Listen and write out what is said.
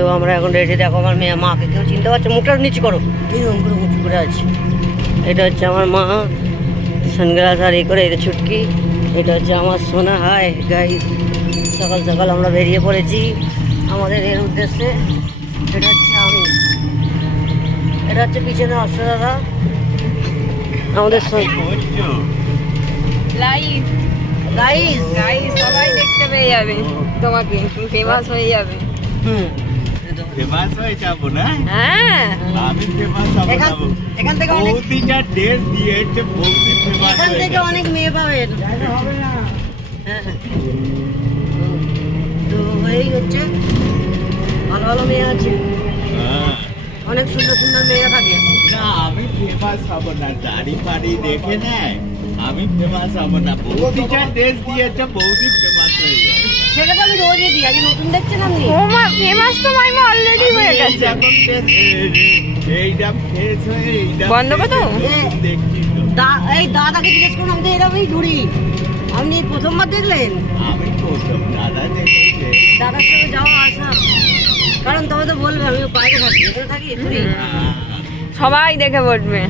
তো আমরা এখন রেডি। দেখো আমার মেয়ে, মাকে কেউ চিনতে পারছে? মুখটা নিচু করো, এরকম করে উঁচু করে আছে। এটা হচ্ছে আমার মা, সানগ্লাস আর এই করে, এটা ছুটকি। এটা হচ্ছে আমার সোনা। হাই গাইস, সকাল সকাল আমরা বেরিয়ে পড়েছি আমাদের এর উদ্দেশ্যে। এটা হচ্ছে আমি, এটা হচ্ছে পিছনে অস্ত্র দাদা আমাদের লাইভ গাইস। গাইস সবাই দেখতে পেয়ে যাবে তোমাকে, তুমি ফেমাস হয়ে যাবে। ফেমাস হয়ে যাবো না? হ্যাঁ আমি ফেমাস হবো না। এখান থেকে অনেক, বৌদি যা ড্রেস দিয়েছে বৌদি ফেমাস এখান হয়ে থেকে যাবে। অনেক মেয়ে পাবেন। হ্যাঁ, তো এই হচ্ছে ভালো ভালো মেয়ে আছে, হ্যাঁ। অনেক সুন্দর সুন্দর মেয়েরা থাকে। না আমি ফেমাস হবো না, দাড়ি ফাড়ি দেখে নেয় আমি ফেমাস হবো না। বৌদি যা ড্রেস দিয়েছে বৌদি ফেমাস হয়ে যাবে। সেটা তো আমি রোজই দিই, আজ নতুন দেখছেন আপনি। ও মা ফেমাস তো মাইমা অলরেডি হয়ে গেছে। এইটা ফেস হয়ে এইটা বন্ধ কর তো? দেখছি তো। এই দাদাকে জিজ্ঞেস করুন, আমি তো এরকমই ঘুরি। আপনি প্রথমবার দেখলেন? আমি প্রথম দাদা দেখেছে। দাদার সঙ্গে যাওয়া আসা, কারণ তবে তো বলবে আমি বাইরে থাকি, এখানে থাকি ঘুরি। সবাই দেখে বলবে।